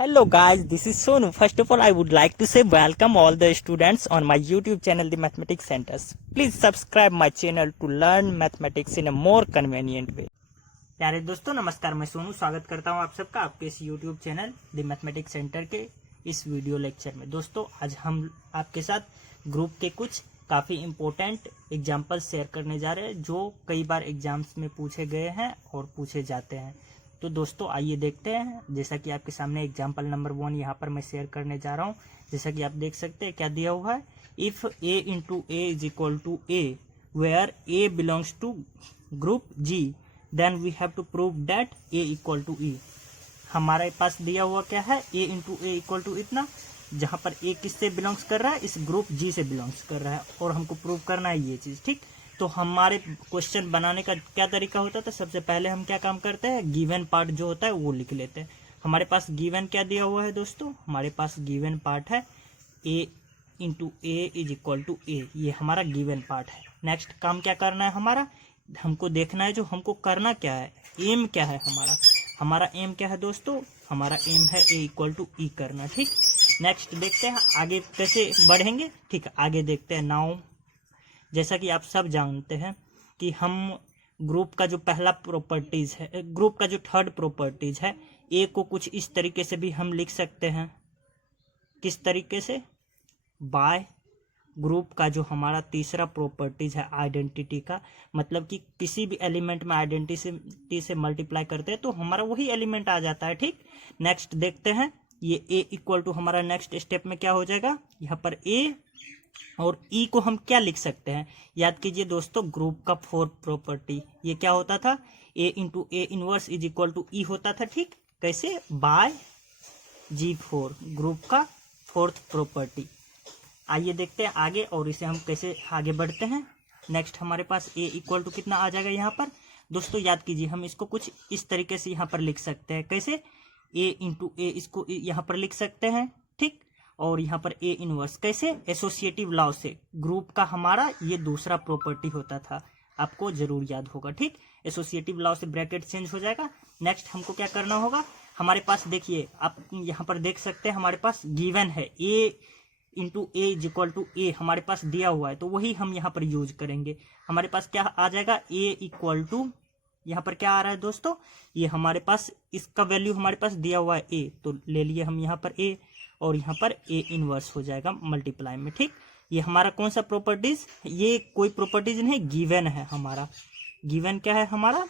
Hello guys, this is Sonu. First of all, I would like to say welcome all the students on my YouTube channel, The Mathematics Centers. Please subscribe my channel to learn mathematics in a more convenient way. प्यारे दोस्तों नमस्कार, मैं सोनू स्वागत करता हूं आप सबका आपके इस YouTube channel the mathematics centre के इस वीडियो लेक्चर में। दोस्तों आज हम आपके साथ ग्रुप के कुछ काफ़ी इम्पोर्टेंट एग्जाम्पल शेयर करने जा रहे हैं जो कई बार एग्जाम्स में पूछे गए हैं और पूछे जाते हैं। तो दोस्तों आइए देखते हैं। जैसा कि आपके सामने एग्जाम्पल नंबर 1 यहाँ पर मैं शेयर करने जा रहा हूँ। जैसा कि आप देख सकते हैं क्या दिया हुआ है, if a into A is equal to A where a belongs to group g then we have to prove that a equal to e। हमारे पास दिया हुआ क्या है, a into A equal to इतना, जहां पर a किससे बिलोंग्स कर रहा है, इस ग्रुप g से बिलोंग्स कर रहा है और हमको प्रूव करना है ये चीज। ठीक, तो हमारे क्वेश्चन बनाने का क्या तरीका होता है, सबसे पहले हम क्या काम करते हैं, गिवन पार्ट जो होता है वो लिख लेते हैं। हमारे पास गिवन क्या दिया हुआ है दोस्तों, हमारे पास गिवन पार्ट है a into A is equal to A, ये हमारा गिवन पार्ट है। नेक्स्ट काम क्या करना है, हमारा हमको देखना है जो हमको करना क्या है, एम क्या है हमारा एम क्या है दोस्तों, हमारा एम है a इक्वल टू ई करना। ठीक, नेक्स्ट देखते हैं आगे कैसे बढ़ेंगे। ठीक, आगे देखते हैं। नाउ जैसा कि आप सब जानते हैं कि हम ग्रुप का जो पहला प्रॉपर्टीज है, ग्रुप का जो थर्ड प्रॉपर्टीज है, ए को कुछ इस तरीके से भी हम लिख सकते हैं। किस तरीके से, बाय ग्रुप का जो हमारा तीसरा प्रॉपर्टीज है आइडेंटिटी का, मतलब कि किसी भी एलिमेंट में आइडेंटिटी से मल्टीप्लाई करते हैं तो हमारा वही एलिमेंट आ जाता है। ठीक, नेक्स्ट देखते हैं, ये ए इक्वल टू हमारा नेक्स्ट स्टेप में क्या हो जाएगा, यहाँ पर ए और ई को हम क्या लिख सकते हैं, याद कीजिए दोस्तों ग्रुप का फोर्थ प्रॉपर्टी ये क्या होता था, A into A inverse is equal to E होता था। ठीक, कैसे, बाय G4 ग्रुप का फोर्थ प्रॉपर्टी। आइए देखते हैं आगे और इसे हम कैसे आगे बढ़ते हैं। नेक्स्ट हमारे पास ए इक्वल टू कितना आ जाएगा यहाँ पर दोस्तों, याद कीजिए हम इसको कुछ इस तरीके से यहाँ पर लिख सकते हैं। कैसे, ए इंटू ए इसको यहाँ पर लिख सकते हैं। ठीक, और यहाँ पर ए इनवर्स कैसे, एसोसिएटिव लॉ से, ग्रुप का हमारा ये दूसरा प्रॉपर्टी होता था, आपको जरूर याद होगा। ठीक, एसोसिएटिव लॉ से ब्रैकेट चेंज हो जाएगा। नेक्स्ट हमको क्या करना होगा, हमारे पास देखिए आप यहाँ पर देख सकते हैं हमारे पास गिवन है A into A is equal to A, हमारे पास दिया हुआ है तो वही हम यहाँ पर यूज करेंगे। हमारे पास क्या आ जाएगा, ए इक्वल टू, यहाँ पर क्या आ रहा है दोस्तों, ये हमारे पास इसका वैल्यू हमारे पास दिया हुआ है ए, तो ले लिए हम यहाँ पर ए और यहाँ पर ए इनवर्स हो जाएगा मल्टीप्लाई में। ठीक, ये हमारा कौन सा प्रॉपर्टीज, ये कोई प्रॉपर्टीज नहीं, गिवन है हमारा। गिवन क्या है हमारा,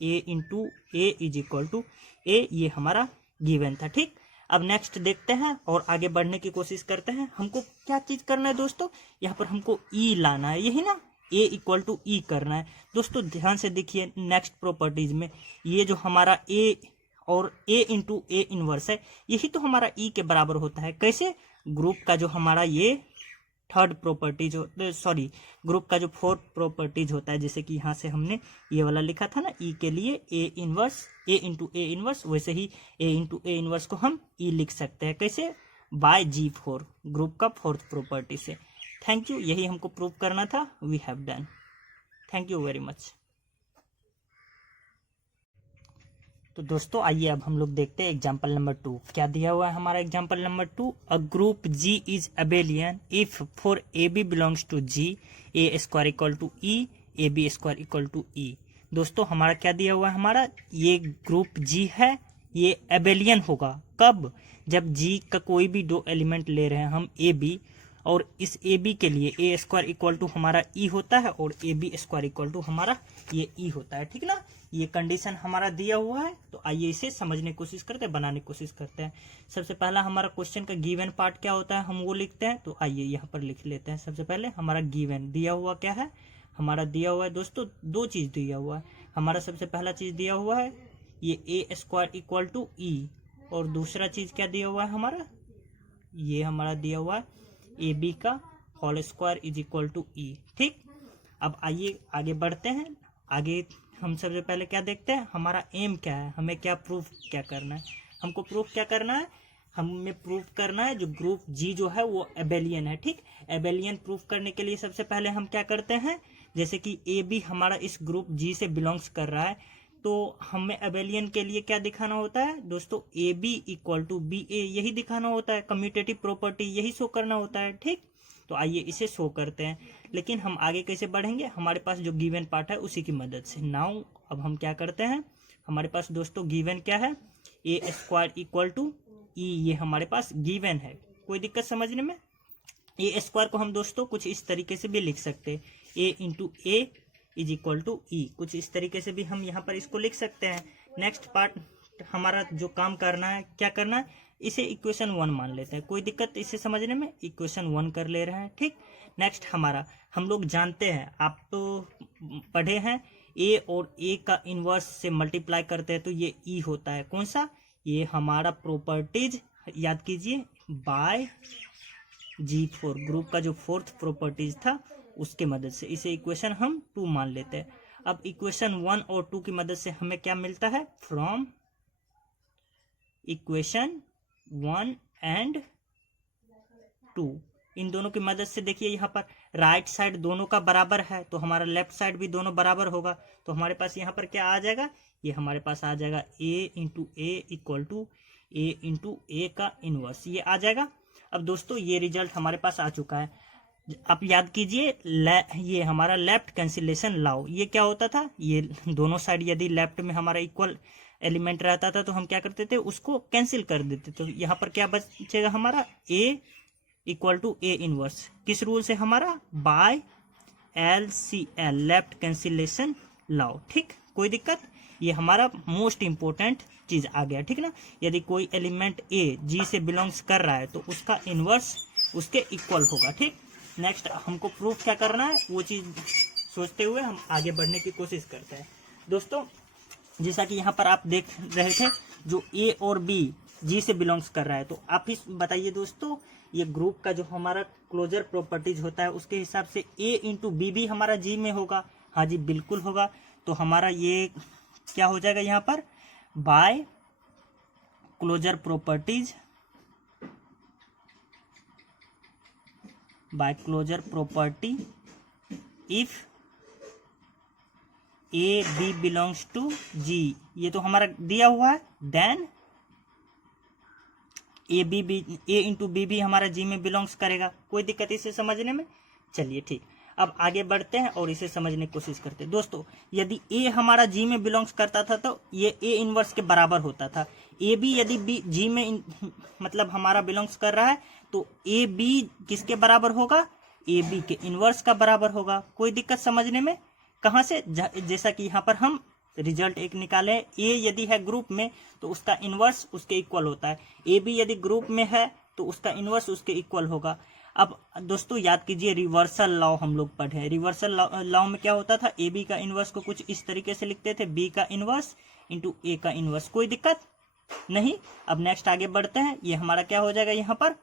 A into A is equal to A, ये हमारा गिवन था। ठीक, अब नेक्स्ट देखते हैं और आगे बढ़ने की कोशिश करते हैं। हमको क्या चीज करना है दोस्तों, यहाँ पर हमको ई लाना है, यही ना, ए इक्वल टू ई करना है। दोस्तों ध्यान से देखिए नेक्स्ट प्रॉपर्टीज में ये जो हमारा ए और ए इंटू ए इनवर्स है, यही तो हमारा ई के बराबर होता है। कैसे, ग्रुप का जो हमारा ये थर्ड प्रॉपर्टीज सॉरी ग्रुप का जो फोर्थ प्रॉपर्टीज होता है, जैसे कि यहाँ से हमने ये वाला लिखा था ना, ई के लिए A inverse, A into A inverse, वैसे ही ए इंटू ए इनवर्स को हम ई लिख सकते हैं। कैसे, बाय G4 ग्रुप का फोर्थ प्रॉपर्टी से। थैंक यू, यही हमको प्रूव करना था, we have done. Thank you very much. तो दोस्तों आइए अब हम लोग देखते हैं एग्जाम्पल नंबर 2 क्या दिया हुआ है। हमारा example number 2, a group G is abelian if for A B belongs to G A square equal to E A B square equal to E. दोस्तों हमारा क्या दिया हुआ है, हमारा ये ग्रुप G है, ये अबेलियन होगा कब, जब G का कोई भी दो एलिमेंट ले रहे हैं हम ए बी, और इस ए बी के लिए ए स्क्वायर इक्वल टू हमारा ई होता है और A B square equal to हमारा ये ई होता है। ठीक ना, ये कंडीशन हमारा दिया हुआ है। तो आइए इसे समझने की कोशिश करते हैं, बनाने की कोशिश करते हैं। सबसे पहला हमारा क्वेश्चन का गिवन पार्ट क्या होता है हम वो लिखते हैं। तो आइए यहाँ पर लिख लेते हैं। सबसे पहले हमारा गिवन दिया हुआ क्या है, हमारा दिया हुआ है दोस्तों दो चीज दिया हुआ है। हमारा सबसे पहला चीज दिया हुआ है ये ए स्क्वायर इक्वल टू ई, और दूसरा चीज क्या दिया हुआ है हमारा, ये हमारा दिया हुआ है ए बी का whole square is equal to E. ठीक, अब आइए आगे बढ़ते हैं। आगे हम सबसे पहले क्या देखते हैं, हमारा एम क्या है, हमें क्या प्रूफ क्या करना है, हमको प्रूफ क्या करना है, हमें प्रूफ करना है जो ग्रुप जी जो है वो एबेलियन है। ठीक, एबेलियन प्रूफ करने के लिए सबसे पहले हम क्या करते हैं, जैसे कि ए बी हमारा इस ग्रुप जी से बिलोंग्स कर रहा है, तो हमें एबेलियन के लिए क्या दिखाना होता है दोस्तों, A B equal to B A, यही दिखाना होता है, कम्यूटेटिव प्रॉपर्टी यही शो करना होता है। ठीक, तो आइए इसे शो करते हैं, लेकिन हम आगे कैसे बढ़ेंगे, हमारे पास जो गिवन पार्ट है उसी की मदद से। नाउ अब हम क्या करते हैं, हमारे पास दोस्तों गिवन क्या है, ए स्क्वायर इक्वल टू ई, ये हमारे पास गिवन है। कोई दिक्कत समझने में? ए स्क्वायर को हम दोस्तों कुछ इस तरीके से भी लिख सकते हैं, A into A is equal to E, कुछ इस तरीके से भी हम यहाँ पर इसको लिख सकते हैं। नेक्स्ट पार्ट हमारा जो काम करना है, क्या करना है, इसे इक्वेशन 1 मान लेते हैं। कोई दिक्कत इसे समझने में, इक्वेशन 1 कर ले रहे हैं। ठीक, नेक्स्ट हमारा, हम लोग जानते हैं, आप तो पढ़े हैं, ए और ए का इनवर्स से मल्टीप्लाई करते हैं तो ये ई होता है। कौन सा, ये हमारा प्रॉपर्टीज याद कीजिए, बाय G4 ग्रुप का जो फोर्थ प्रॉपर्टीज था उसके मदद से, इसे इक्वेशन हम 2 मान लेते हैं। अब इक्वेशन 1 और 2 की मदद से हमें क्या मिलता है, फ्रॉम इक्वेशन 1 एंड 2, इन दोनों की मदद से देखिए यहाँ पर राइट साइड दोनों का बराबर है तो हमारा लेफ्ट साइड भी दोनों बराबर होगा, तो हमारे पास यहाँ पर क्या आ जाएगा, ये हमारे पास आ जाएगा A into A equal to A into A का इनवर्स, ये आ जाएगा। अब दोस्तों ये रिजल्ट हमारे पास आ चुका है। आप याद कीजिए, ये हमारा लेफ्ट कैंसिलेशन लॉ, ये क्या होता था, ये दोनों साइड यदि लेफ्ट में हमारा इक्वल एलिमेंट रहता था तो हम क्या करते थे, उसको कैंसिल कर देते। तो यहाँ पर क्या बचेगा हमारा, A equal to A inverse, किस रूल से, हमारा by LCL, left cancellation law. ठीक, कोई दिक्कत, ये हमारा मोस्ट इंपोर्टेंट चीज आ गया। ठीक ना, यदि कोई एलिमेंट ए जी से बिलोंग्स कर रहा है तो उसका इनवर्स उसके इक्वल होगा। ठीक, नेक्स्ट हमको प्रूफ क्या करना है, वो चीज सोचते हुए हम आगे बढ़ने की कोशिश करते हैं। दोस्तों जैसा कि यहाँ पर आप देख रहे थे, जो ए और बी जी से बिलोंग्स कर रहा है, तो आप ही बताइए दोस्तों, ये ग्रुप का जो हमारा क्लोजर प्रॉपर्टीज होता है उसके हिसाब से ए इंटू बी भी हमारा जी में होगा। हाँ जी बिल्कुल होगा। तो हमारा ये क्या हो जाएगा यहाँ पर, by closure properties, by closure property if A B belongs to G, ये तो हमारा दिया हुआ है, देन ए इंटू बी भी हमारा जी में बिलोंग्स करेगा। कोई दिक्कत इसे समझने में? चलिए ठीक, अब आगे बढ़ते हैं और इसे समझने की कोशिश करते हैं। दोस्तों यदि ए हमारा जी में बिलोंग्स करता था तो ये ए इनवर्स के बराबर होता था। ए बी यदि बी जी में मतलब हमारा बिलोंग्स कर रहा है तो ए बी किसके बराबर होगा, ए बी के इनवर्स का बराबर होगा। कोई दिक्कत समझने में? कहाँ से, जैसा कि यहाँ पर हम रिजल्ट एक निकाले, ए यदि है ग्रुप में तो उसका इनवर्स उसके इक्वल होता है, ए बी यदि ग्रुप में है तो उसका इनवर्स उसके इक्वल होगा। अब दोस्तों याद कीजिए, रिवर्सल लॉ हम लोग पढ़े हैं। रिवर्सल लॉ में क्या होता था, ए बी का इनवर्स को कुछ इस तरीके से लिखते थे, बी का इनवर्स इंटू ए का इनवर्स। कोई दिक्कत नहीं। अब नेक्स्ट आगे बढ़ते हैं, ये हमारा क्या हो जाएगा यहाँ पर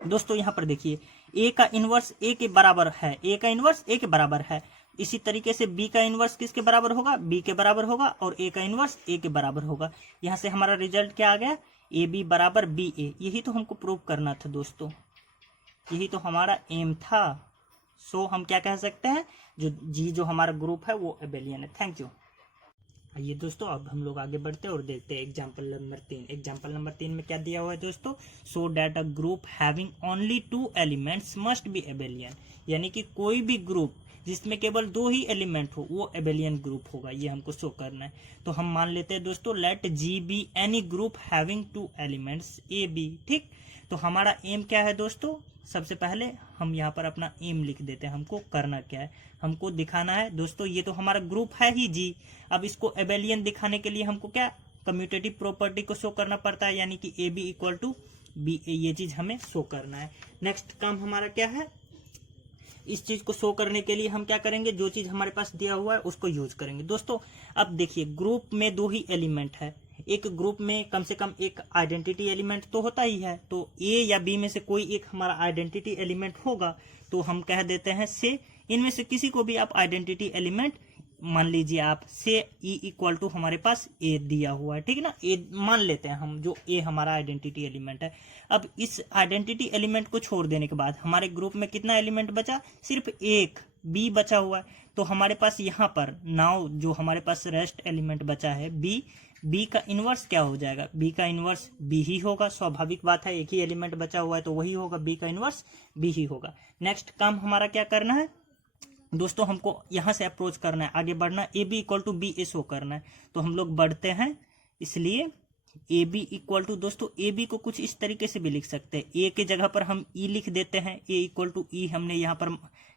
दोस्तों, यहाँ पर देखिए ए का इनवर्स ए के बराबर है, ए का इनवर्स ए के बराबर है। इसी तरीके से बी का इनवर्स किसके बराबर होगा, बी के बराबर होगा, और ए का इनवर्स ए के बराबर होगा। यहाँ से हमारा रिजल्ट क्या आ गया, ए बी बराबर बी ए। यही तो हमको प्रूव करना था दोस्तों, यही तो हमारा एम था। सो हम क्या कह सकते हैं, जो जी जो हमारा ग्रुप है वो एबेलियन है। Thank you. आइए दोस्तों अब हम लोग आगे बढ़ते हैं और देखते हैं एग्जाम्पल नंबर 3। एग्जाम्पल नंबर 3 में क्या दिया हुआ है दोस्तों, so that a group having only 2 elements must be Abelian, यानी कि कोई भी ग्रुप जिसमें केवल 2 ही एलिमेंट हो वो एबेलियन ग्रुप होगा। ये हमको शो करना है। तो हम मान लेते हैं दोस्तों, let G be any group having 2 elements A B. ठीक, तो हमारा एम क्या है दोस्तों, सबसे पहले हम यहाँ पर अपना एम लिख देते हैं। हमको करना क्या है, हमको दिखाना है दोस्तों, ये तो हमारा ग्रुप है ही जी। अब इसको एबेलियन दिखाने के लिए हमको क्या, कम्यूटेटिव प्रॉपर्टी को शो करना पड़ता है, यानी कि A B equal to B A, ये चीज हमें शो करना है। नेक्स्ट काम हमारा क्या है, इस चीज को शो करने के लिए हम क्या करेंगे, जो चीज हमारे पास दिया हुआ है उसको यूज करेंगे। दोस्तों अब देखिए, ग्रुप में 2 ही एलिमेंट है, एक ग्रुप में कम से कम एक आइडेंटिटी एलिमेंट तो होता ही है, तो ए या बी में से कोई एक हमारा आइडेंटिटी एलिमेंट होगा। तो हम कह देते हैं से, इनमें से किसी को भी आप आइडेंटिटी एलिमेंट मान लीजिए, आप से ई इक्वल टू हमारे पास ए दिया हुआ है, ठीक है ना, ए मान लेते हैं हम, जो ए हमारा आइडेंटिटी एलिमेंट है। अब इस आइडेंटिटी एलिमेंट को छोड़ देने के बाद हमारे ग्रुप में कितना एलिमेंट बचा, सिर्फ एक, बी बचा हुआ है, तो हमारे पास यहाँ पर नाउ जो हमारे पास रेस्ट एलिमेंट बचा है बी का इनवर्स क्या हो जाएगा, बी का इनवर्स बी ही होगा, स्वाभाविक बात है, एक ही एलिमेंट बचा हुआ है तो वही होगा, बी का इनवर्स बी ही होगा। नेक्स्ट काम हमारा क्या करना है दोस्तों, हमको यहाँ से अप्रोच करना है, आगे बढ़ना, A B equal to B A show करना है। तो हम लोग बढ़ते हैं, इसलिए ए बी इक्वल टू, दोस्तों ए बी को कुछ इस तरीके से भी लिख सकते हैं, ए के जगह पर हम ई लिख देते हैं, ए इक्वल टू ई हमने यहाँ पर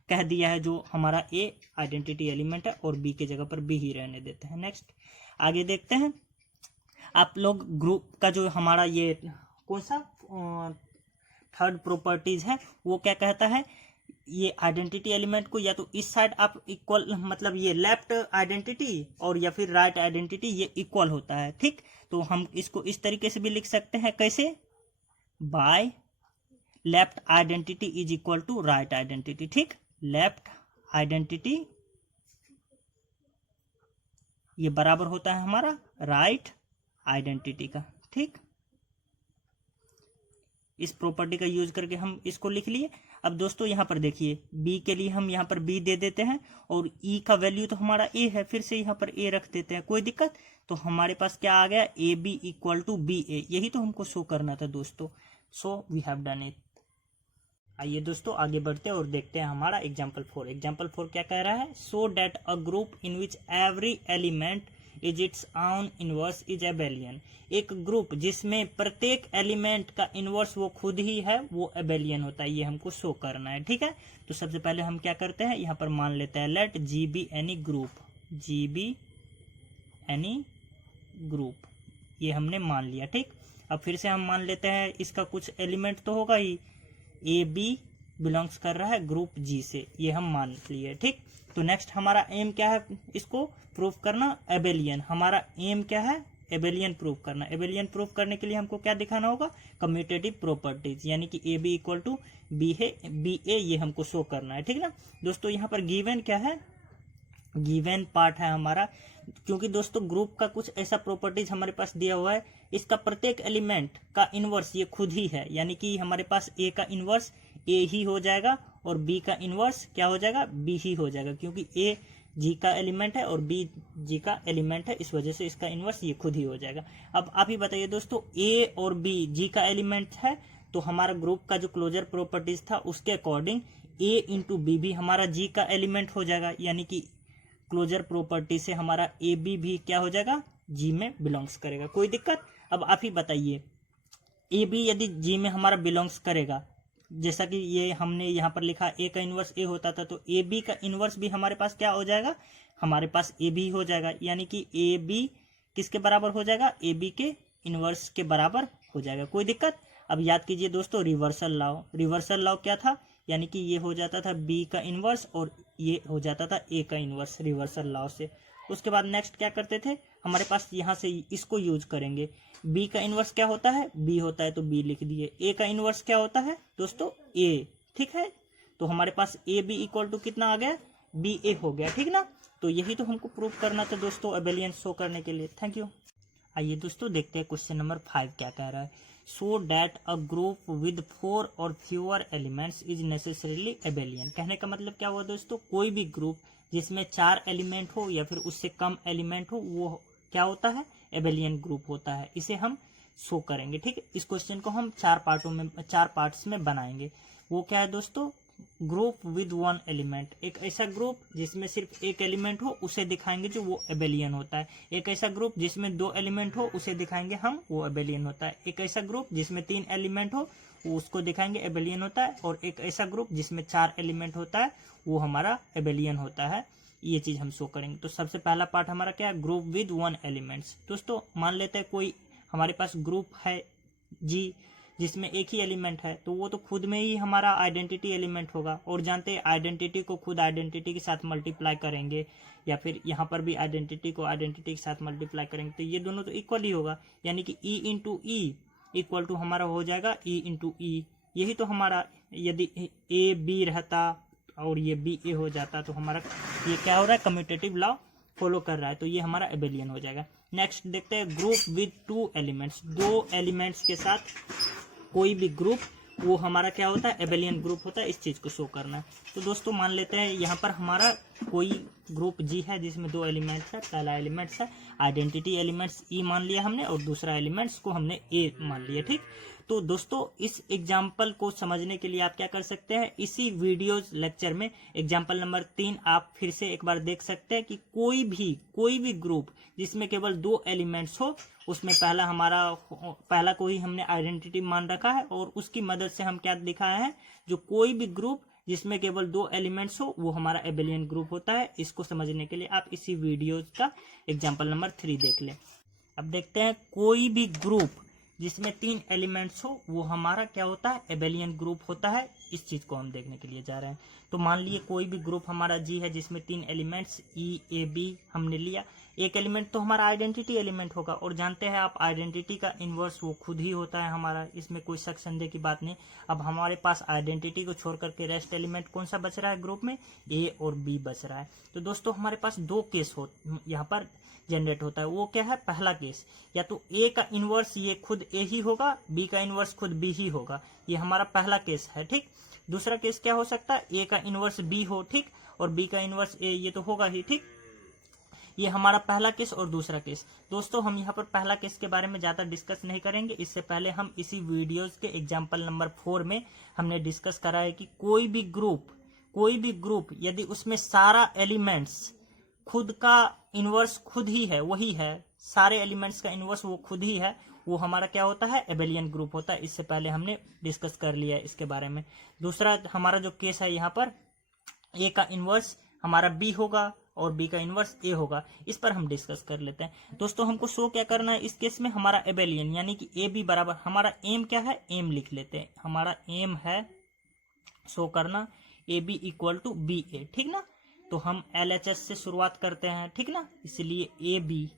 कह दिया है, जो हमारा ए आइडेंटिटी एलिमेंट है, और बी के जगह पर बी ही रहने देते हैं। नेक्स्ट आगे देखते हैं, आप लोग ग्रुप का जो हमारा ये कौन सा थर्ड प्रॉपर्टीज है वो क्या कहता है, ये आइडेंटिटी एलिमेंट को या तो इस साइड आप इक्वल, मतलब ये लेफ्ट आइडेंटिटी और या फिर राइट आइडेंटिटी ये इक्वल होता है, ठीक। तो हम इसको इस तरीके से भी लिख सकते हैं, कैसे, by left identity is equal to right identity, ठीक। लेफ्ट आइडेंटिटी ये बराबर होता है हमारा राइट आइडेंटिटी का, ठीक। इस प्रॉपर्टी का यूज करके हम इसको लिख लिए। अब दोस्तों यहाँ पर देखिए, बी के लिए हम यहाँ पर बी दे देते हैं, और ई का वैल्यू तो हमारा ए है, फिर से यहाँ पर ए रख देते हैं, कोई दिक्कत। तो हमारे पास क्या आ गया, A B equal to B A, यही तो हमको शो करना था दोस्तों। So we have done it. आइए दोस्तों आगे बढ़ते हैं और देखते हैं हमारा एग्जाम्पल 4। एग्जाम्पल 4 क्या कह रहा है, so that a group in which every element is its own inverse is abelian. एक ग्रुप जिसमें प्रत्येक एलिमेंट का इनवर्स वो खुद ही है, वो एबेलियन होता है, ये हमको शो करना है, ठीक है। तो सबसे पहले हम क्या करते हैं, यहाँ पर मान लेते हैं let G be any group, G be any group, ये हमने मान लिया, ठीक। अब फिर से हम मान लेते हैं इसका कुछ एलिमेंट तो होगा ही, ए बी बिलोंग्स कर रहा है ग्रुप जी से, ये हम मान लिए, ठीक। तो नेक्स्ट हमारा एम क्या है, इसको प्रूफ करना, एबेलियन। हमारा एम क्या है, एबेलियन प्रूफ करना। एबेलियन प्रूफ करने के लिए हमको क्या दिखाना होगा, कम्यूटेटिव प्रॉपर्टीज, यानी कि A B equal to B है, बी ए, ये हमको शो करना है, ठीक ना दोस्तों। यहाँ पर गिवन क्या है, गिवन पार्ट है हमारा, क्योंकि दोस्तों ग्रुप का कुछ ऐसा प्रॉपर्टीज हमारे पास दिया हुआ है, इसका प्रत्येक एलिमेंट का इनवर्स ये खुद ही है, यानी कि हमारे पास ए का इनवर्स ए ही हो जाएगा, और बी का इनवर्स क्या हो जाएगा, बी ही हो जाएगा, क्योंकि ए जी का एलिमेंट है और बी जी का एलिमेंट है, इस वजह से इसका इनवर्स ये खुद ही हो जाएगा। अब आप ही बताइए दोस्तों, ए और बी जी का एलिमेंट है, तो हमारा ग्रुप का जो क्लोजर प्रॉपर्टीज था उसके अकॉर्डिंग ए इंटू बी भी हमारा जी का एलिमेंट हो जाएगा, यानी कि क्लोजर प्रॉपर्टी से हमारा ए बी भी क्या हो जाएगा, जी में बिलोंग्स करेगा, कोई दिक्कत। अब आप ही बताइए, ए बी यदि जी में हमारा बिलोंग्स करेगा, जैसा कि ये हमने यहाँ पर लिखा ए का इनवर्स ए होता था, तो ए बी का इनवर्स भी हमारे पास क्या हो जाएगा, हमारे पास ए बी हो जाएगा, यानी कि ए बी किसके बराबर हो जाएगा, ए बी के इनवर्स के बराबर हो जाएगा, कोई दिक्कत। अब याद कीजिए दोस्तों रिवर्सल लॉ, रिवर्सल लॉ क्या था, यानी कि ये हो जाता था बी का इनवर्स और ये हो जाता था ए का इनवर्स रिवर्सल लॉ से। उसके बाद नेक्स्ट क्या करते थे, हमारे पास यहाँ से इसको यूज करेंगे, बी का इनवर्स क्या होता है, बी होता है तो बी लिख दिए, ए का इनवर्स क्या होता है दोस्तों, ए, ठीक है। तो हमारे पास ए बी इक्वल टू कितना आ गया, बी ए हो गया, ठीक ना। तो यही तो हमको प्रूफ करना था दोस्तों एबेलियन शो करने के लिए। Thank you. आइए दोस्तों देखते हैं क्वेश्चन नंबर 5 क्या कह रहा है, so that a group with 4 और fewer elements is necessarily Abelian. कहने का मतलब क्या हुआ दोस्तों, कोई भी ग्रुप जिसमें 4 एलिमेंट हो या फिर उससे कम एलिमेंट हो, वो क्या होता है, एबेलियन ग्रुप होता है, इसे हम शो करेंगे, ठीक है। इस क्वेश्चन को हम 4 पार्ट्स में बनाएंगे। वो क्या है दोस्तों, ग्रुप विद 1 एलिमेंट, एक ऐसा ग्रुप जिसमें सिर्फ एक एलिमेंट हो उसे दिखाएंगे जो वो एबेलियन होता है। एक ऐसा ग्रुप जिसमें 2 एलिमेंट हो उसे दिखाएंगे हम, वो एबेलियन होता है। एक ऐसा ग्रुप जिसमें 3 एलिमेंट हो उसको दिखाएंगे एबेलियन होता है। और एक ऐसा ग्रुप जिसमें 4 एलिमेंट होता है वो हमारा एबेलियन होता है। ये चीज हम शो करेंगे। तो सबसे पहला पार्ट हमारा क्या है, ग्रुप विद 1 एलिमेंट्स। दोस्तों मान लेते हैं कोई हमारे पास ग्रुप है जी जिसमें एक ही एलिमेंट है, तो वो तो खुद में ही हमारा आइडेंटिटी एलिमेंट होगा। और जानते हैं आइडेंटिटी को खुद आइडेंटिटी के साथ मल्टीप्लाई करेंगे, या फिर यहाँ पर भी आइडेंटिटी को आइडेंटिटी के साथ मल्टीप्लाई करेंगे, तो ये दोनों तो इक्वल ही होगा। यानी कि E into E equal to हमारा हो जाएगा ई इंटू ई। यही तो हमारा, यदि ए बी रहता और ये बी ए हो जाता तो हमारा ये क्या हो रहा है, कम्यूटेटिव लॉ फॉलो कर रहा है, तो ये हमारा एबेलियन हो जाएगा। नेक्स्ट देखते हैं ग्रुप विद 2 एलिमेंट्स। 2 एलिमेंट्स के साथ कोई भी ग्रुप वो हमारा क्या होता है, एबेलियन ग्रुप होता है। इस चीज को शो करना। तो दोस्तों मान लेते हैं यहाँ पर हमारा कोई ग्रुप जी है जिसमें दो एलिमेंट्स है। पहला एलिमेंट्स है आइडेंटिटी एलिमेंट्स ई मान लिया हमने, और दूसरा एलिमेंट्स को हमने ए मान लिया। ठीक, तो दोस्तों इस एग्जाम्पल को समझने के लिए आप क्या कर सकते हैं, इसी वीडियो लेक्चर में एग्जाम्पल नंबर 3 आप फिर से एक बार देख सकते हैं कि कोई भी ग्रुप जिसमें केवल दो एलिमेंट्स हो, उसमें पहला को ही हमने आइडेंटिटी मान रखा है, और उसकी मदद से हम क्या दिखाया है, जो कोई भी ग्रुप जिसमें केवल दो एलिमेंट्स हो वो हमारा एबेलियन ग्रुप होता है। इसको समझने के लिए आप इसी वीडियो का एग्जाम्पल नंबर 3 देख लें। अब देखते हैं कोई भी ग्रुप जिसमें 3 एलिमेंट्स हो वो हमारा क्या होता है, एबेलियन ग्रुप होता है। इस चीज को हम देखने के लिए जा रहे हैं। तो मान लिए कोई भी ग्रुप हमारा जी है जिसमें 3 एलिमेंट्स ई ए बी हमने लिया। एक एलिमेंट तो हमारा आइडेंटिटी एलिमेंट होगा, और जानते हैं आप आइडेंटिटी का इनवर्स वो खुद ही होता है हमारा, इसमें कोई शक संदेह की बात नहीं। अब हमारे पास आइडेंटिटी को छोड़ करके रेस्ट एलिमेंट कौन सा बच रहा है ग्रुप में, ए और बी बच रहा है। तो दोस्तों हमारे पास दो केस हो यहाँ पर जनरेट होता है। वो क्या है, पहला केस या तो ए का इनवर्स ये खुद ए ही होगा, बी का इनवर्स खुद बी ही होगा, ये हमारा पहला केस है। ठीक, दूसरा केस क्या हो सकता है, ए का इनवर्स बी हो, ठीक, और बी का इनवर्स ए, ये तो होगा ही। ठीक, ये हमारा पहला केस और दूसरा केस। दोस्तों हम यहाँ पर पहला केस के बारे में ज्यादा डिस्कस नहीं करेंगे। इससे पहले हम इसी वीडियोस के एग्जाम्पल नंबर 4 में हमने डिस्कस करा है कि कोई भी ग्रुप यदि उसमें सारा एलिमेंट्स खुद का इनवर्स खुद ही है, वही है, सारे एलिमेंट्स का इनवर्स वो खुद ही है, वो हमारा क्या होता है, एबेलियन ग्रुप होता है। इससे पहले हमने डिस्कस कर लिया है इसके बारे में। दूसरा हमारा जो केस है यहाँ पर, ए का इनवर्स हमारा बी होगा और बी का इनवर्स ए होगा, इस पर हम डिस्कस कर लेते हैं। दोस्तों हमको शो क्या करना है इस केस में, हमारा एबेलियन यानी कि ए बी बराबर, हमारा एम क्या है, एम लिख लेते हैं। हमारा एम है शो करना A B equal to B A, ठीक ना। तो हम LHS से शुरुआत करते हैं, ठीक ना, इसलिए ए बी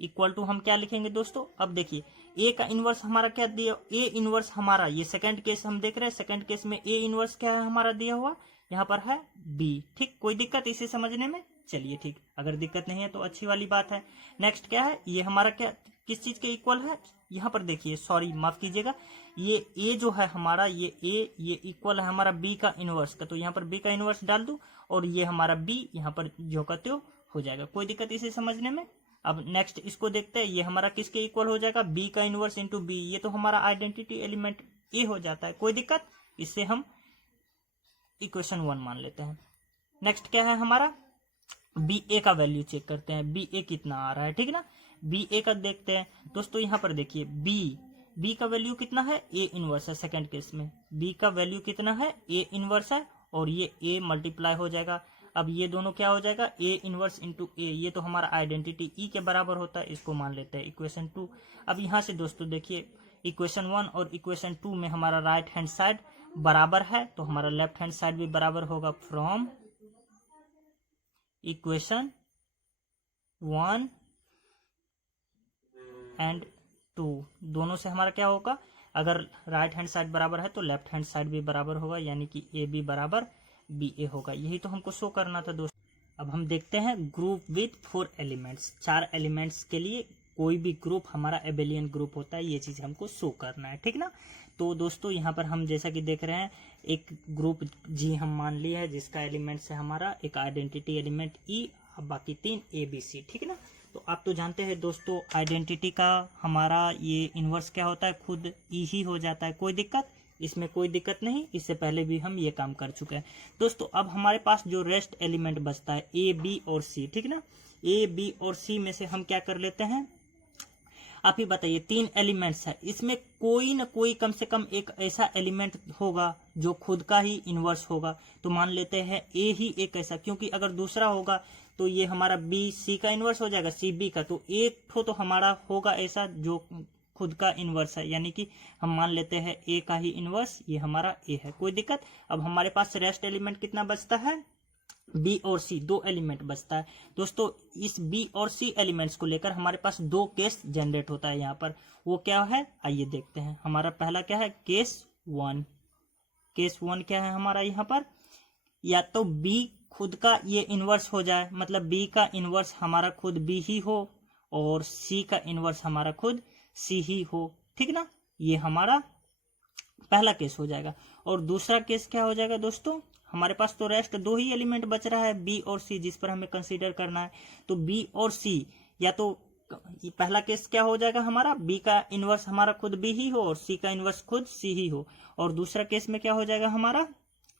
इक्वल टू हम क्या लिखेंगे दोस्तों। अब देखिए ए का इनवर्स हमारा क्या दिया, ए इनवर्स हमारा, ये सेकंड केस हम देख रहे हैं, सेकंड केस में ए इनवर्स क्या है हमारा दिया हुआ, यहाँ पर है बी। ठीक, कोई दिक्कत इसे समझने में, चलिए ठीक, अगर दिक्कत नहीं है तो अच्छी वाली बात है। नेक्स्ट क्या है, ये हमारा क्या किस चीज के इक्वल है, यहाँ पर देखिए, सॉरी माफ कीजिएगा, ये ए जो है हमारा, ये इक्वल है हमारा बी का इनवर्स का, तो यहाँ पर बी का इनवर्स डाल दूं, और ये हमारा बी यहाँ पर जो का त्यों हो जाएगा। कोई दिक्कत इसे समझने में। अब नेक्स्ट इसको देखते हैं, ये हमारा किसके इक्वल हो जाएगा, बी का इनवर्स इंटू बी, ये तो हमारा आइडेंटिटी एलिमेंट ए हो जाता है। कोई दिक्कत, इससे हम इक्वेशन 1 मान लेते हैं। नेक्स्ट क्या है हमारा, बी ए का वैल्यू चेक करते हैं, बी ए कितना आ रहा है, ठीक ना। बी ए का देखते हैं दोस्तों, यहाँ पर देखिए बी का वैल्यू कितना है, ए इनवर्स है। सेकंड केस में बी का वैल्यू कितना है, ए इनवर्स है, और ये ए मल्टीप्लाई हो जाएगा। अब ये दोनों क्या हो जाएगा, ए इनवर्स इंटू ए, ये तो हमारा आइडेंटिटी ई के बराबर होता है, इसको मान लेते हैं इक्वेशन 2। अब यहाँ से दोस्तों देखिए इक्वेशन 1 और इक्वेशन 2 में हमारा राइट हैंड साइड बराबर है, तो हमारा लेफ्ट हैंड साइड भी बराबर होगा। फ्रॉम इक्वेशन 1 एंड 2 दोनों से हमारा क्या होगा, अगर राइट हैंड साइड बराबर है तो लेफ्ट हैंड साइड भी बराबर होगा, यानी कि ए बी बराबर बी ए होगा। यही तो हमको शो करना था दोस्तों। अब हम देखते हैं ग्रुप विथ 4 एलिमेंट्स, 4 एलिमेंट्स के लिए कोई भी ग्रुप हमारा एबेलियन ग्रुप होता है, ये चीज हमको शो करना है, ठीक ना। तो दोस्तों यहाँ पर हम जैसा कि देख रहे हैं, एक ग्रुप जी हम मान लिया है जिसका एलिमेंट्स है हमारा एक आइडेंटिटी एलिमेंट ई, बाकी 3 ए बी सी, ठीक ना। तो आप तो जानते हैं दोस्तों आइडेंटिटी का हमारा ये इनवर्स क्या होता है, खुद ई ही हो जाता है। कोई दिक्कत, इसमें कोई दिक्कत नहीं, इससे पहले भी हम ये काम कर चुके हैं दोस्तों। अब हमारे पास जो रेस्ट एलिमेंट बचता है ए बी और सी, ठीक ना। ए बी और सी में से हम क्या कर लेते हैं, आप ही बताइए, 3 एलिमेंट्स है, इसमें कोई ना कोई कम से कम एक ऐसा एलिमेंट होगा जो खुद का ही इनवर्स होगा। तो मान लेते हैं ए ही एक ऐसा, क्योंकि अगर दूसरा होगा तो ये हमारा बी सी का इनवर्स हो जाएगा, सी बी का, तो एक ठो तो हमारा होगा ऐसा जो खुद का इनवर्स है, यानी कि हम मान लेते हैं ए का ही इनवर्स, ये हमारा ए है। कोई दिक्कत। अब हमारे पास रेस्ट एलिमेंट कितना बचता है, बी और सी, 2 एलिमेंट बचता है दोस्तों। इस बी और सी एलिमेंट्स को लेकर हमारे पास 2 केस जनरेट होता है यहाँ पर। वो क्या है, आइए देखते हैं। हमारा पहला क्या है, केस 1। केस 1 क्या है हमारा यहाँ पर, या तो बी खुद का ये इनवर्स हो जाए, मतलब बी का इनवर्स हमारा खुद बी ही हो, और सी का इनवर्स हमारा खुद सी ही हो, ठीक ना। ये हमारा पहला केस हो जाएगा। और दूसरा केस क्या हो जाएगा दोस्तों, हमारे पास तो रेस्ट दो ही एलिमेंट बच रहा है बी और सी, जिस पर हमें कंसीडर करना है। तो बी और सी, या तो पहला केस क्या हो जाएगा हमारा, बी का इनवर्स हमारा खुद बी ही हो और सी का इनवर्स खुद सी ही हो। और दूसरा केस में क्या हो जाएगा हमारा,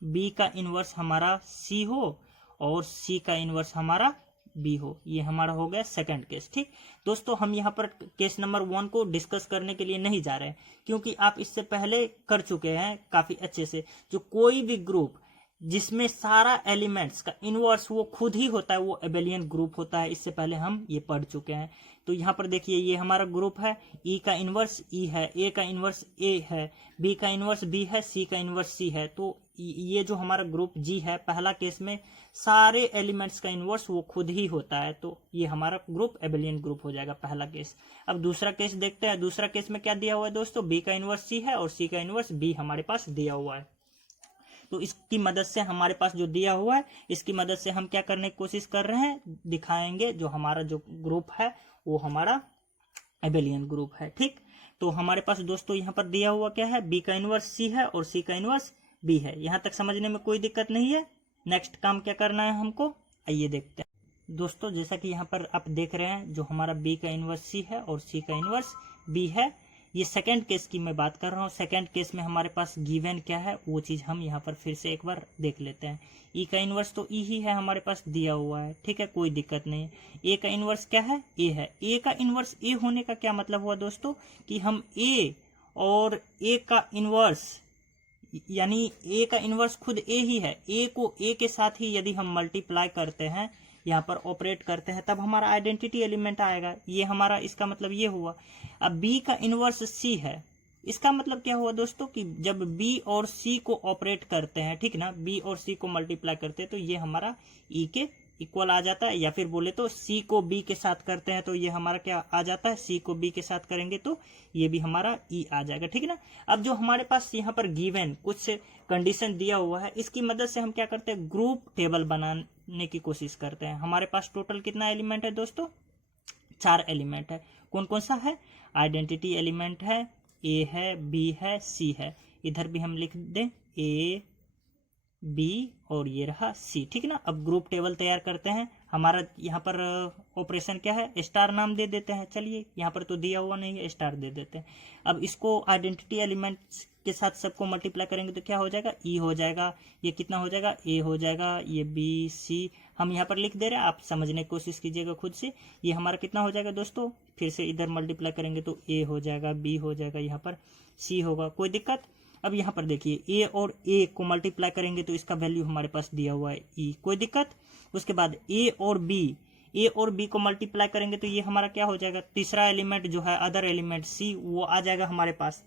बी का इनवर्स हमारा सी हो और सी का इनवर्स हमारा बी हो। ये हमारा हो गया सेकंड केस। ठीक दोस्तों, हम यहाँ पर केस नंबर 1 को डिस्कस करने के लिए नहीं जा रहे हैं, क्योंकि आप इससे पहले कर चुके हैं काफी अच्छे से। जो कोई भी ग्रुप जिसमें सारा एलिमेंट्स का इनवर्स वो खुद ही होता है, वो एबेलियन ग्रुप होता है। इससे पहले हम ये पढ़ चुके हैं। तो यहाँ पर देखिए, ये हमारा ग्रुप है, ई का इनवर्स ई है, ए का इनवर्स ए है, बी का इनवर्स बी है, सी का इनवर्स सी है। तो ये जो हमारा ग्रुप जी है, पहला केस में सारे एलिमेंट्स का इनवर्स वो खुद ही होता है। तो ये हमारा ग्रुप एबेलियन ग्रुप हो जाएगा, पहला केस। अब दूसरा केस देखते हैं। दूसरा केस में क्या दिया हुआ है दोस्तों, बी का इनवर्स सी है और सी का इनवर्स बी हमारे पास दिया हुआ है। तो इसकी मदद से हमारे पास जो दिया हुआ है, इसकी मदद से हम क्या करने की कोशिश कर रहे हैं, दिखाएंगे जो हमारा जो ग्रुप है वो हमारा एबेलियन ग्रुप है। ठीक, तो हमारे पास दोस्तों यहाँ पर दिया हुआ क्या है, बी का इनवर्स सी है और सी का इनवर्स बी है। यहाँ तक समझने में कोई दिक्कत नहीं है। नेक्स्ट काम क्या करना है हमको, आइए देखते हैं दोस्तों। जैसा कि यहाँ पर आप देख रहे हैं, जो हमारा बी का इनवर्स सी है और सी का इनवर्स बी है, ये सेकंड केस की मैं बात कर रहा हूँ। सेकंड केस में हमारे पास गिवन क्या है, वो चीज हम यहाँ पर फिर से एक बार देख लेते हैं। ई का इनवर्स तो ई ही है, हमारे पास दिया हुआ है। ठीक है, कोई दिक्कत नहीं। ए का इनवर्स क्या है, ए है। ए का इनवर्स ए होने का क्या मतलब हुआ दोस्तों, कि हम ए और ए का इनवर्स, यानी ए का इनवर्स खुद ए ही है, ए को ए के साथ ही यदि हम मल्टीप्लाई करते हैं, यहाँ पर ऑपरेट करते हैं, तब हमारा आइडेंटिटी एलिमेंट आएगा। ये हमारा इसका मतलब ये हुआ। अब बी का इनवर्स सी है, इसका मतलब क्या हुआ दोस्तों, कि जब बी और सी को ऑपरेट करते हैं, ठीक ना, बी और सी को मल्टीप्लाई करते हैं, तो ये हमारा ई के इक्वल आ जाता है। या फिर बोले तो सी को बी के साथ करते हैं तो ये हमारा क्या आ जाता है, सी को बी के साथ करेंगे तो ये भी हमारा ई आ जाएगा। ठीक है ना। अब जो हमारे पास यहाँ पर गिवन कुछ कंडीशन दिया हुआ है, इसकी मदद से हम क्या करते हैं, ग्रुप टेबल बनाने की कोशिश करते हैं। हमारे पास टोटल कितना एलिमेंट है दोस्तों, 4 एलिमेंट है। कौन कौन सा है, आइडेंटिटी एलिमेंट है, ए है, बी है, सी है। इधर भी हम लिख दें ए बी और ये रहा सी। ठीक है ना। अब ग्रुप टेबल तैयार करते हैं। हमारा यहाँ पर ऑपरेशन क्या है, स्टार नाम दे देते हैं। चलिए, यहाँ पर तो दिया हुआ नहीं है, स्टार दे देते हैं। अब इसको आइडेंटिटी एलिमेंट्स के साथ सबको मल्टीप्लाई करेंगे तो क्या हो जाएगा, ई हो जाएगा। ये कितना हो जाएगा, ए हो जाएगा। ये बी सी हम यहाँ पर लिख दे रहे हैं, आप समझने की कोशिश कीजिएगा खुद से। ये हमारा कितना हो जाएगा दोस्तों, फिर से इधर मल्टीप्लाई करेंगे तो ए हो जाएगा, बी हो जाएगा, यहाँ पर सी होगा। कोई दिक्कत। अब यहाँ पर देखिए, ए और ए को मल्टीप्लाई करेंगे तो इसका वैल्यू हमारे पास दिया हुआ है ई। कोई दिक्कत। उसके बाद ए और बी को मल्टीप्लाई करेंगे तो ये हमारा क्या हो जाएगा, तीसरा एलिमेंट जो है अदर एलिमेंट सी, वो आ जाएगा हमारे पास।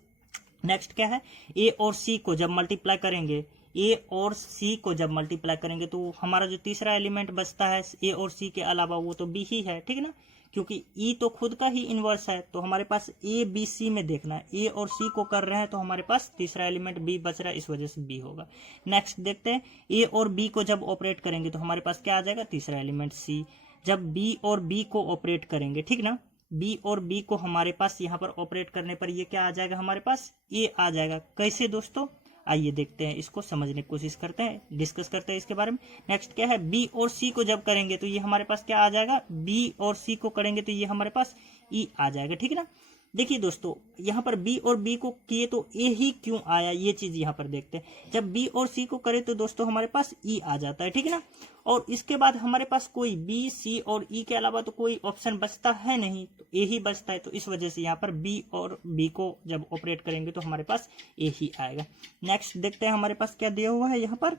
नेक्स्ट क्या है, ए और सी को जब मल्टीप्लाई करेंगे, ए और सी को जब मल्टीप्लाई करेंगे तो हमारा जो तीसरा एलिमेंट बचता है ए और सी के अलावा, वो तो बी ही है। ठीक है ना, क्योंकि ई तो खुद का ही इनवर्स है। तो हमारे पास ए बी सी में देखना है, ए और सी को कर रहे हैं तो हमारे पास तीसरा एलिमेंट बी बच रहा है, इस वजह से बी होगा। नेक्स्ट देखते हैं, ए और बी को जब ऑपरेट करेंगे तो हमारे पास क्या आ जाएगा, तीसरा एलिमेंट सी। जब बी और बी को ऑपरेट करेंगे, ठीक ना, बी और बी को हमारे पास यहाँ पर ऑपरेट करने पर ये क्या आ जाएगा, हमारे पास ए आ जाएगा। कैसे दोस्तों, आइए देखते हैं, इसको समझने की कोशिश करते हैं, डिस्कस करते हैं इसके बारे में। नेक्स्ट क्या है, बी और सी को जब करेंगे तो ये हमारे पास क्या आ जाएगा, बी और सी को करेंगे तो ये हमारे पास ई आ जाएगा। ठीक है ना। देखिए दोस्तों, यहाँ पर बी और बी को किए तो ए ही क्यों आया, ये चीज यहाँ पर देखते हैं। जब बी और सी को करे तो दोस्तों हमारे पास ई आ जाता है। ठीक है ना। और इसके बाद हमारे पास कोई बी सी और ई के अलावा तो कोई ऑप्शन बचता है नहीं, तो ए ही बचता है। तो इस वजह से यहाँ पर बी और बी को जब ऑपरेट करेंगे तो हमारे पास ए ही आएगा। नेक्स्ट देखते हैं, हमारे पास क्या दिया हुआ है, यहाँ पर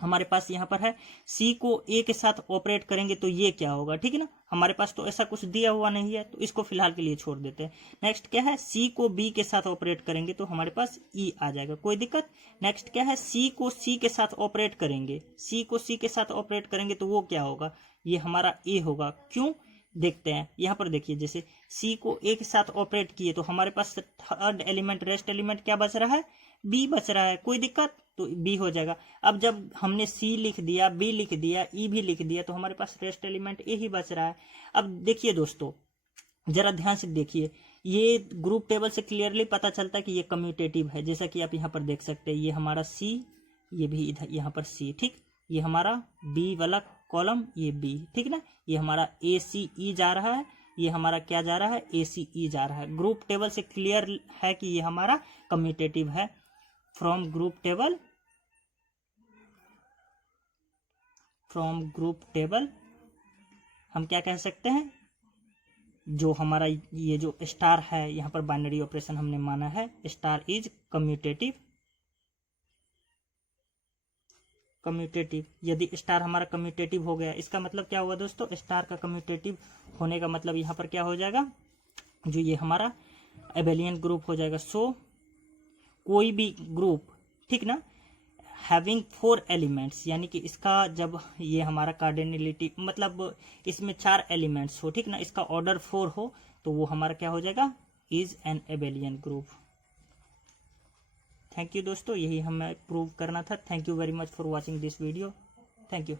हमारे पास यहाँ पर है सी को ए के साथ ऑपरेट करेंगे तो ये क्या होगा। ठीक है ना, हमारे पास तो ऐसा कुछ दिया हुआ नहीं है, तो इसको फिलहाल के लिए छोड़ देते हैं। नेक्स्ट क्या है, सी को बी के साथ ऑपरेट करेंगे तो हमारे पास ई आ जाएगा। कोई दिक्कत। नेक्स्ट क्या है, सी को सी के साथ ऑपरेट करेंगे, सी को सी के साथ ऑपरेट करेंगे तो वो क्या होगा, ये हमारा ए होगा। क्यों, देखते हैं। यहाँ पर देखिए, जैसे सी को ए के साथ ऑपरेट किए तो हमारे पास थर्ड एलिमेंट, रेस्ट एलिमेंट क्या बच रहा है, बी बच रहा है। कोई दिक्कत, तो बी हो जाएगा। अब जब हमने सी लिख दिया, बी लिख दिया, ई भी लिख दिया, तो हमारे पास रेस्ट एलिमेंट ए ही बच रहा है। अब देखिए दोस्तों, जरा ध्यान से देखिए, ये ग्रुप टेबल से क्लियरली पता चलता है कि ये कम्यूटेटिव है, जैसा कि आप यहाँ पर देख सकते हैं। ये हमारा सी, ये भी इधर यहाँ पर सी, ठीक। ये हमारा बी वाला कॉलम, ये बी, ठीक ना। ये हमारा ए सी ई जा रहा है, ये हमारा क्या जा रहा है, ए सी ई जा रहा है। ग्रुप टेबल से क्लियर है कि ये हमारा कम्यूटेटिव है। फ्रॉम ग्रुप टेबल हम क्या कह सकते हैं, जो हमारा ये जो स्टार है, यहाँ पर बाइनरी ऑपरेशन हमने माना है, स्टार इज कम्यूटेटिव। यदि स्टार हमारा कम्यूटेटिव हो गया, इसका मतलब क्या हुआ दोस्तों, स्टार का कम्यूटेटिव होने का मतलब यहाँ पर क्या हो जाएगा, जो ये हमारा एबेलियन ग्रुप हो जाएगा। सो कोई भी ग्रुप, ठीक ना, हैविंग 4 एलिमेंट्स, यानी कि इसका जब ये हमारा कार्डिनलिटी मतलब इसमें 4 एलिमेंट्स हो, ठीक ना, इसका ऑर्डर 4 हो, तो वो हमारा क्या हो जाएगा, is an Abelian group. Thank you दोस्तों, यही हमें प्रूव करना था। Thank you very much for watching this video. Thank you.